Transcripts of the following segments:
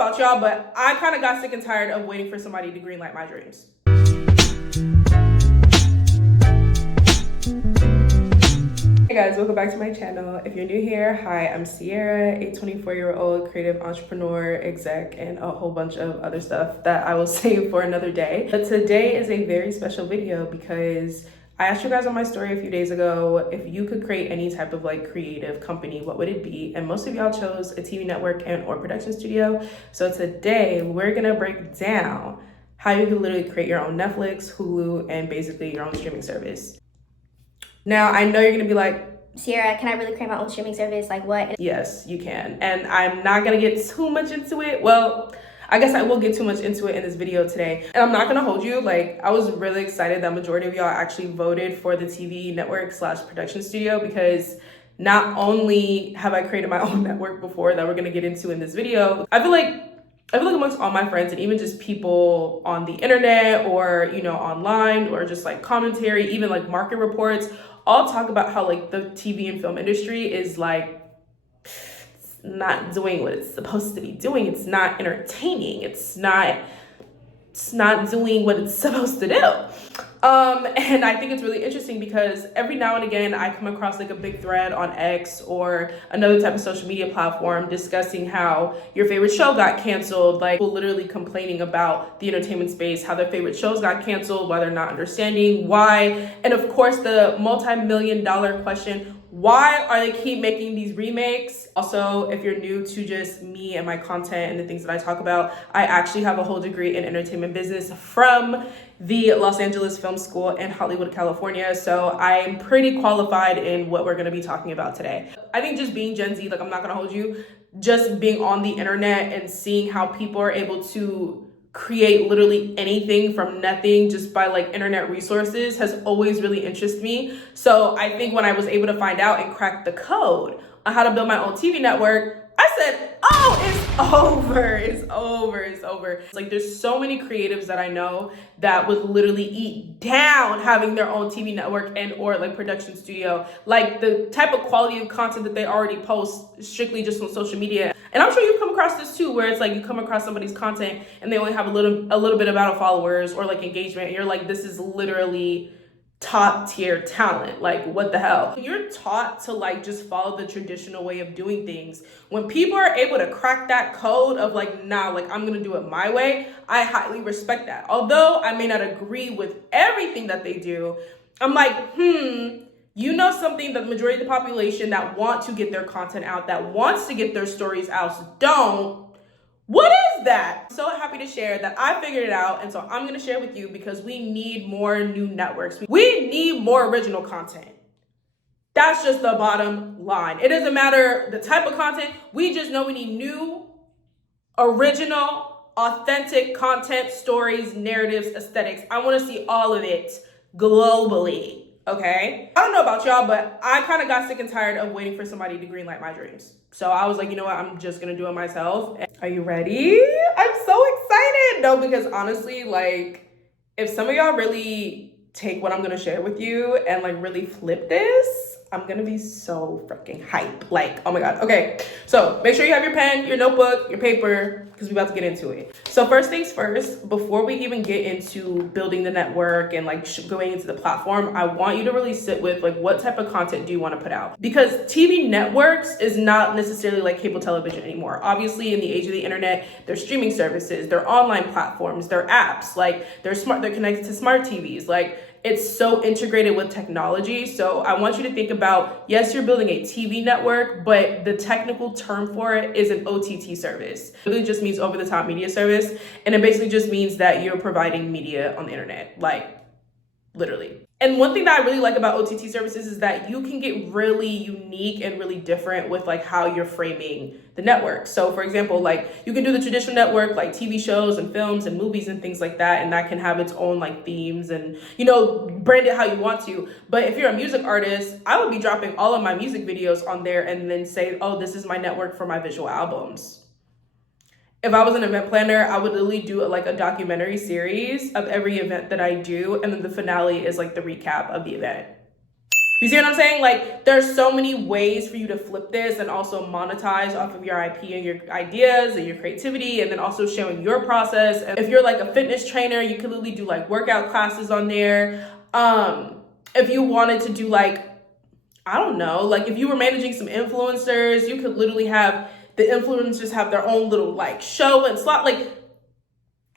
about y'all, but I kind of got sick and tired of waiting for somebody to greenlight my dreams. Hey guys, welcome back to my channel. If you're new here, hi, I'm Sierra, a 24-year-old creative entrepreneur, exec, and a whole bunch of other stuff that I will save for another day. But today is a very special video because I asked you guys on my story a few days ago if you could create any type of like creative company, what would it be? And most of y'all chose a TV network and or production studio. So today we're gonna break down how you can literally create your own Netflix, Hulu, and basically your own streaming service. Now, I know you're gonna be like, Sierra, can I really create my own streaming service? Like what? Yes, you can. And I'm not gonna get too much into it. Well, I guess I will get too much into it in this video today. And I'm not gonna hold you. Like, I was really excited that majority of y'all actually voted for the TV network / production studio, because not only have I created my own network before that we're gonna get into in this video, I feel like amongst all my friends and even just people on the internet or, you know, online or just like commentary, even like market reports, all talk about how like the TV and film industry is like not doing what it's supposed to be doing. It's not entertaining. It's not doing what it's supposed to do. And I think it's really interesting because every now and again I come across like a big thread on X or another type of social media platform discussing how your favorite show got canceled, like people literally complaining about the entertainment space, how their favorite shows got canceled, why they're not understanding why. And of course the multi-million-dollar question, why are they keep making these remakes? Also, if you're new to just me and my content and the things that I talk about, I actually have a whole degree in entertainment business from the Los Angeles Film School in Hollywood, California. So I'm pretty qualified in what we're gonna be talking about today. I think just being Gen Z, like I'm not gonna hold you, just being on the internet and seeing how people are able to create literally anything from nothing just by like internet resources has always really interested me. So I think when I was able to find out and crack the code on how to build my own TV network, I said, oh, it's over. It's like there's so many creatives that I know that would literally eat down having their own TV network and or like production studio, like the type of quality of content that they already post strictly just on social media. And I'm sure you've come across this too, where it's like you come across somebody's content and they only have a little bit amount of followers or like engagement, and you're like, this is literally top tier talent. Like, what the hell? When you're taught to like just follow the traditional way of doing things, when people are able to crack that code of like, nah, like I'm gonna do it my way, I highly respect that. Although I may not agree with everything that they do, I'm like, you know something that the majority of the population that want to get their content out, that wants to get their stories out, don't. What is that? I'm so happy to share that I figured it out, and so I'm gonna share with you because we need more new networks. We need more original content. That's just the bottom line. It doesn't matter the type of content. We just know we need new, original, authentic content, stories, narratives, aesthetics. I wanna see all of it globally. Okay, I don't know about y'all, but I kind of got sick and tired of waiting for somebody to greenlight my dreams. So I was like, you know what? I'm just gonna do it myself. Are you ready? I'm so excited. No, because honestly, like, if some of y'all really take what I'm gonna share with you and like really flip this, I'm gonna be so freaking hype. Like, oh my God. Okay, so make sure you have your pen, your notebook, your paper, because we're about to get into it. So first things first, before we even get into building the network and like going into the platform, I want you to really sit with like, what type of content do you want to put out? Because TV networks is not necessarily like cable television anymore. Obviously, in the age of the internet, there's streaming services, they're online platforms, they're apps, like they're connected to smart TVs. Like, it's so integrated with technology. So I want you to think about, yes, you're building a TV network, but the technical term for it is an OTT service. It really just means over the top media service. And it basically just means that you're providing media on the internet, like literally. And one thing that I really like about OTT services is that you can get really unique and really different with like how you're framing the network. So for example, like you can do the traditional network, like TV shows and films and movies and things like that. And that can have its own like themes and, you know, brand it how you want to. But if you're a music artist, I would be dropping all of my music videos on there and then say, oh, this is my network for my visual albums. If I was an event planner, I would literally do like a documentary series of every event that I do. And then the finale is like the recap of the event. You see what I'm saying? Like, there's so many ways for you to flip this and also monetize off of your IP and your ideas and your creativity, and then also showing your process. And if you're like a fitness trainer, you can literally do like workout classes on there. If you wanted to do like, I don't know, like if you were managing some influencers, you could literally have the influencers have their own little like show and slot. Like,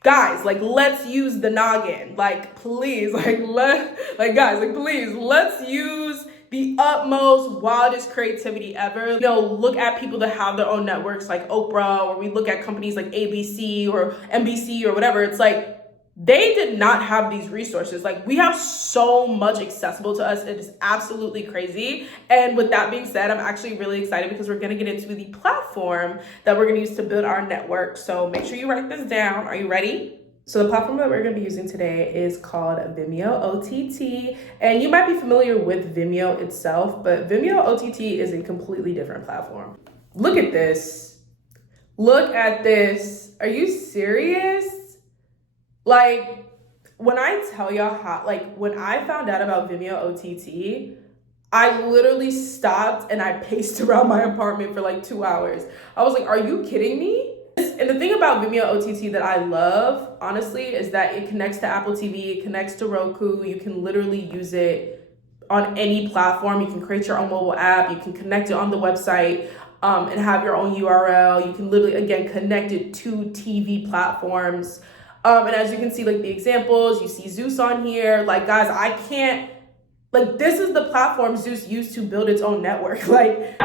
guys, like, let's use the noggin. Like, please, guys, please, let's use the utmost, wildest creativity ever. You know, look at people that have their own networks like Oprah, or we look at companies like ABC or NBC or whatever. It's like, they did not have these resources. Like, we have so much accessible to us. It is absolutely crazy. And with that being said, I'm actually really excited because we're going to get into the platform that we're going to use to build our network. So make sure you write this down. Are you ready? So the platform that we're going to be using today is called Vimeo OTT. And you might be familiar with Vimeo itself, but Vimeo OTT is a completely different platform. Look at this. Look at this. Are you serious? Like, when I tell y'all how, like, when I found out about Vimeo OTT, I literally stopped and I paced around my apartment for like 2 hours. I was like, are you kidding me? And the thing about Vimeo OTT that I love, honestly, is that it connects to Apple TV, it connects to Roku. You can literally use it on any platform. You can create your own mobile app. You can connect it on the website and have your own URL. You can literally, again, connect it to TV platforms. And as you can see, like the examples, you see Zeus on here. Like, guys, I can't, like, this is the platform Zeus used to build its own network. Like,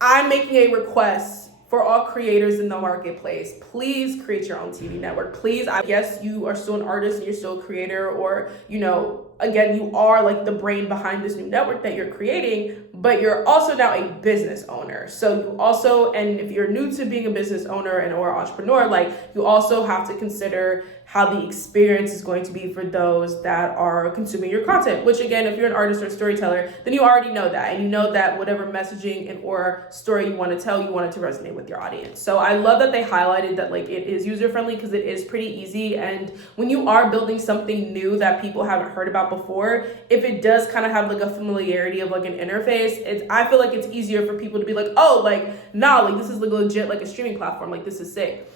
I'm making a request for all creators in the marketplace. Please create your own TV network. Please, yes, you are still an artist and you're still a creator, or, you know, again, you are like the brain behind this new network that you're creating, but you're also now a business owner. So you also, and if you're new to being a business owner and or entrepreneur, like, you also have to consider how the experience is going to be for those that are consuming your content, which, again, if you're an artist or storyteller, then you already know that. And you know that whatever messaging and or story you want to tell, you want it to resonate with your audience. So I love that they highlighted that, like, it is user-friendly because it is pretty easy. And when you are building something new that people haven't heard about before, if it does kind of have like a familiarity of like an interface, I feel like it's easier for people to be like, oh, like, nah, like, this is like legit, like a streaming platform, like, this is sick.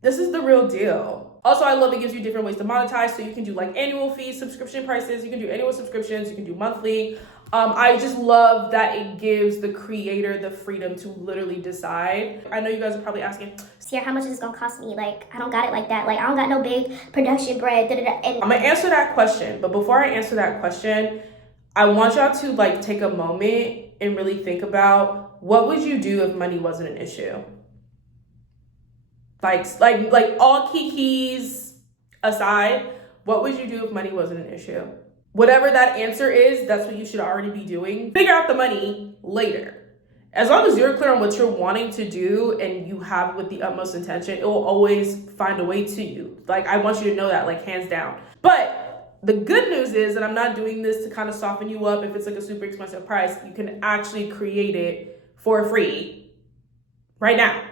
This is the real deal. Also, I love it gives you different ways to monetize. So you can do like annual fees, subscription prices. You can do annual subscriptions. You can do monthly. I just love that it gives the creator the freedom to literally decide. I know you guys are probably asking, Sierra, how much is this gonna cost me? Like, I don't got it like that. Like, I don't got no big production bread. And I'm gonna answer that question. But before I answer that question, I want y'all to like take a moment and really think about, what would you do if money wasn't an issue? Like all kikis aside, what would you do if money wasn't an issue? Whatever that answer is, that's what you should already be doing. Figure out the money later. As long as you're clear on what you're wanting to do and you have it with the utmost intention, it will always find a way to you. Like, I want you to know that, like, hands down. But the good news is that I'm not doing this to kind of soften you up if it's like a super expensive price. You can actually create it for free right now.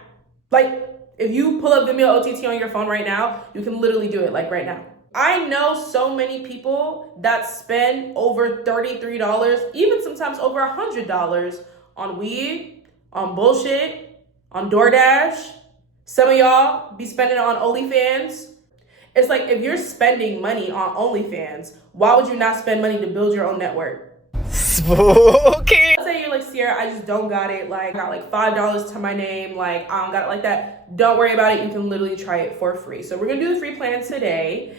Like, if you pull up Vimeo OTT on your phone right now, you can literally do it like right now. I know so many people that spend over $33, even sometimes over $100 on weed, on bullshit, on DoorDash. Some of y'all be spending it on OnlyFans. It's like, if you're spending money on OnlyFans, why would you not spend money to build your own network? Okay. Let's say you're like, Sierra, I just don't got it. Like, I got like $5 to my name. Like, I don't got it like that. Don't worry about it. You can literally try it for free. So we're gonna do the free plan today.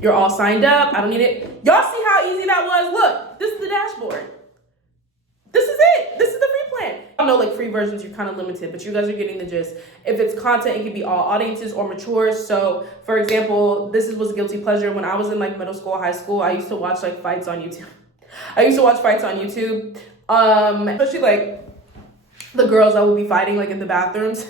You're all signed up. I don't need it. Y'all see how easy that was? Look, this is the dashboard. This is it. This is the free plan. I know, like, free versions, you're kind of limited, but you guys are getting the gist. If it's content, it can be all audiences or mature. So, for example, this was a guilty pleasure. When I was in like middle school, high school, I used to watch like fights on YouTube. Especially like the girls that would be fighting like in the bathrooms.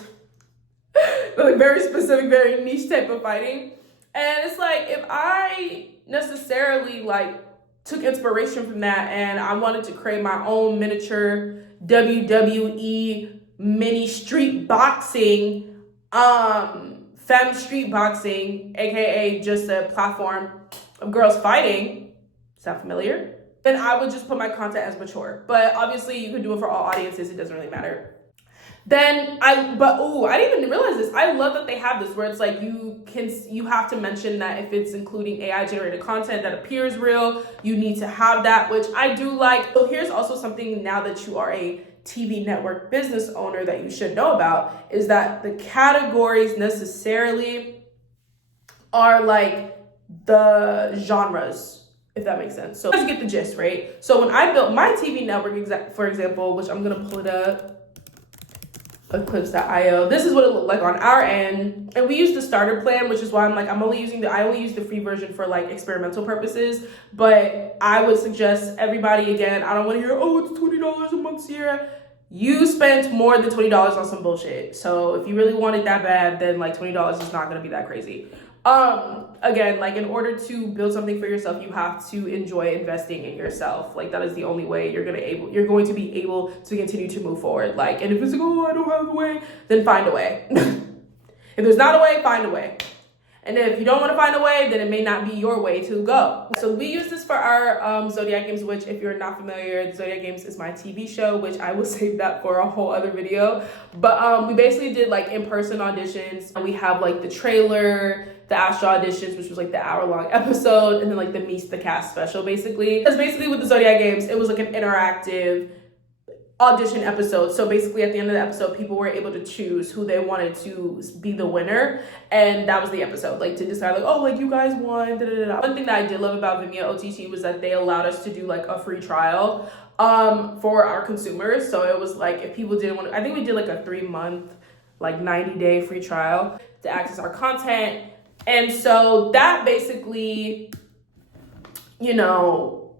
Like, very specific, very niche type of fighting. And it's like, if I necessarily like took inspiration from that and I wanted to create my own miniature WWE mini street boxing, femme street boxing, aka just a platform of girls fighting. Sound familiar? Then I would just put my content as mature. But obviously you can do it for all audiences, it doesn't really matter. Then I didn't even realize this. I love that they have this where it's like you have to mention that if it's including AI generated content that appears real, you need to have that, which I do like. So here's also something now that you are a TV network business owner that you should know about, is that the categories necessarily are like the genres, if that makes sense. So let's get the gist, right? So when I built my TV network, for example, which I'm gonna pull it up, Eclipse.io. This is what it looked like on our end. And we used the starter plan, which is why I'm like, I only use the free version for like experimental purposes. But I would suggest everybody, again, I don't want to hear, oh, it's $20 a month, Sierra. You spent more than $20 on some bullshit. So if you really want it that bad, then like $20 is not going to be that crazy. Again, like in order to build something for yourself, you have to enjoy investing in yourself. Like that is the only way you're going to be able to continue to move forward. Like, and if it's like, oh, I don't have a way, then find a way. If there's not a way, find a way. And if you don't want to find a way, then it may not be your way to go. So we use this for our Zodiac Games, which if you're not familiar, Zodiac Games is my TV show, which I will save that for a whole other video. But we basically did like in-person auditions. And we have like the trailer, the Astro auditions, which was like the hour-long episode, and then like the Meet the Cast special, basically. Because basically with the Zodiac Games, it was like an interactive audition episode. So basically at the end of the episode, people were able to choose who they wanted to be the winner, and that was the episode, like to decide like, oh, like you guys won, da, da, da, da. One thing that I did love about Vimeo OTT was that they allowed us to do like a free trial for our consumers. So it was like if people didn't want to, I think we did like a 3-month like 90-day free trial to access our content. And so that basically, you know,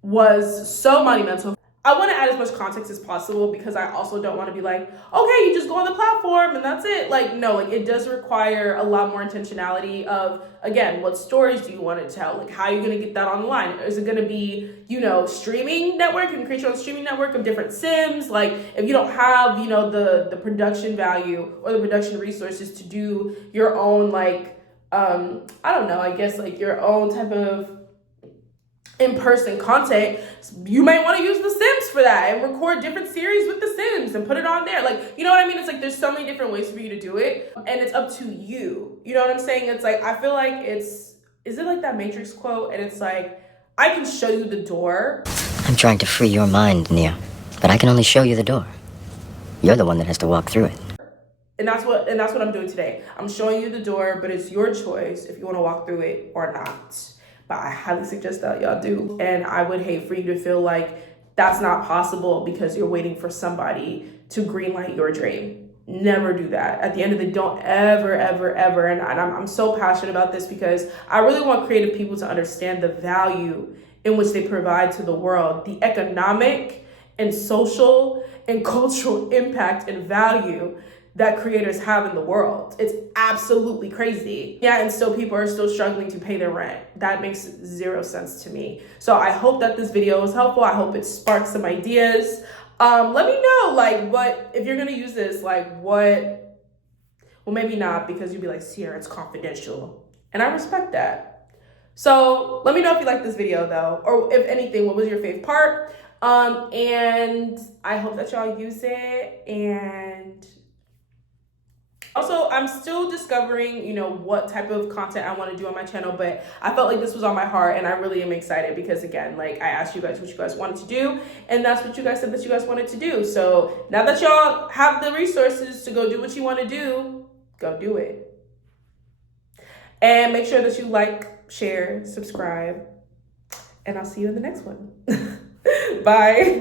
was so monumental. I want to add as much context as possible because I also don't want to be like, okay, you just go on the platform and that's it. Like, no, like it does require a lot more intentionality of, again, what stories do you want to tell? Like, how are you going to get that online? Is it going to be, you know, streaming network? You can create your own streaming network of different sims. Like, if you don't have, you know, the production value or the production resources to do your own, like, I don't know, I guess like your own type of in-person content, you might want to use the Sims for that and record different series with the Sims and put it on there. Like, you know what I mean? It's like there's so many different ways for you to do it, and it's up to you. You know what I'm saying? It's like, I feel like is it like that Matrix quote? And it's like, I can show you the door. I'm trying to free your mind, Nia, but I can only show you the door. You're the one that has to walk through it. And that's what I'm doing today. I'm showing you the door, but it's your choice if you want to walk through it or not. But I highly suggest that y'all do. And I would hate for you to feel like that's not possible because you're waiting for somebody to greenlight your dream. Never do that. At the end of the day, don't ever, ever, ever. And I'm so passionate about this because I really want creative people to understand the value in which they provide to the world, the economic and social and cultural impact and value that creators have in the world. It's absolutely crazy. Yeah, and still people are still struggling to pay their rent. That makes zero sense to me. So I hope that this video was helpful. I hope it sparked some ideas. Let me know, like, what, if you're gonna use this, like, what, well, maybe not, because you'd be like, Sierra, it's confidential. And I respect that. So let me know if you liked this video, though, or if anything, what was your favorite part? And I hope that y'all use it, and also, I'm still discovering, you know, what type of content I want to do on my channel, but I felt like this was on my heart, and I really am excited because, again, like, I asked you guys what you guys wanted to do, and that's what you guys said that you guys wanted to do. So now that y'all have the resources to go do what you want to do, go do it. And make sure that you like, share, subscribe, and I'll see you in the next one. Bye.